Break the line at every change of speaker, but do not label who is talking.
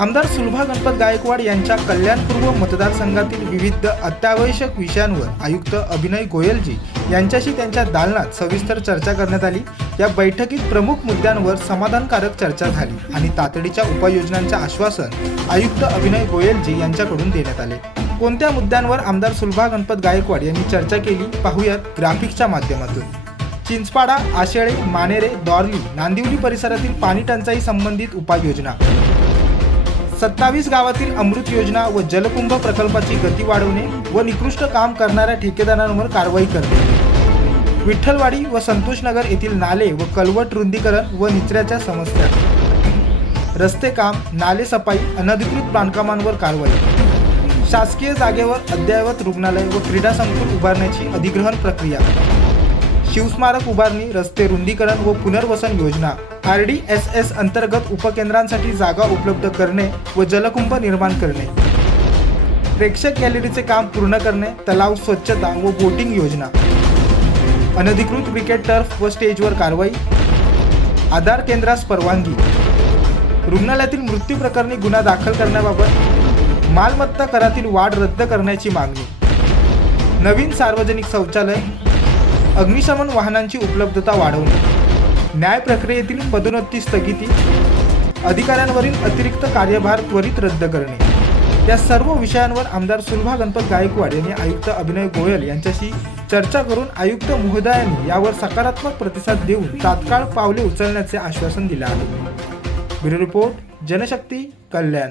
आमदार सुलभा गणपत गायकवाड यांच्या कल्याणपूर्व मतदारसंघातील विविध अत्यावश्यक विषयांवर आयुक्त अभिनय गोयलजी यांच्याशी त्यांच्या दालनात सविस्तर चर्चा करण्यात आली. या बैठकीत प्रमुख मुद्द्यांवर समाधानकारक चर्चा झाली आणि तातडीच्या उपाययोजनांचे आश्वासन आयुक्त अभिनय गोयलजी यांच्याकडून देण्यात आले. कोणत्या मुद्द्यांवर आमदार सुलभा गणपत गायकवाड यांनी चर्चा केली पाहूयात ग्राफिक्सच्या माध्यमातून. चिंचपाडा आशेळे मानेरे दॉर्ली नांदिवली परिसरातील पाणी टंचाई संबंधित उपाययोजना. सत्तावीस गावातील अमृत योजना व जलकुंभ प्रकल्पाची गती वाढवणे व निकृष्ट काम करणाऱ्या ठेकेदारांवर कारवाई करणे. विठ्ठलवाडी व संतोषनगर येथील नाले व कलवट रुंदीकरण व निचऱ्याच्या समस्या. रस्ते काम नाले सफाई अनधिकृत बांधकामांवर कारवाई. शासकीय जागेवर अद्ययावत रुग्णालय व क्रीडा संकुल उभारण्याची अधिग्रहण प्रक्रिया. शिवस्मारक उभारणी रस्ते रुंदीकरण व पुनर्वसन योजना. आर डी एस एस अंतर्गत उपकेंद्रांसाठी जागा उपलब्ध करणे व जलकुंभ निर्माण करणे. प्रेक्षक गॅलरीचे काम पूर्ण करणे तलाव स्वच्छता व बोटिंग योजना. अनधिकृत क्रिकेट टर्फ व स्टेजवर कारवाई. आधार केंद्रास परवानगी. रुग्णालयातील मृत्यू प्रकरणी गुन्हा दाखल करण्याबाबत. मालमत्ता करातील वाढ रद्द करण्याची मागणी. नवीन सार्वजनिक शौचालय. अग्निशमन वाहनांची उपलब्धता वाढवणे. न्याय प्रक्रियेतील पदोन्नती स्थगिती अधिकाऱ्यांवरील अतिरिक्त कार्यभार त्वरित रद्द करणे. या सर्व विषयांवर आमदार सुलभा गणपत गायकवाड यांनी आयुक्त अभिनय गोयल यांच्याशी चर्चा करून आयुक्त महोदयांनी यावर सकारात्मक प्रतिसाद देऊन तात्काळ पावले उचलण्याचे आश्वासन दिले आहे. Bureau report Janshakti Kalyan.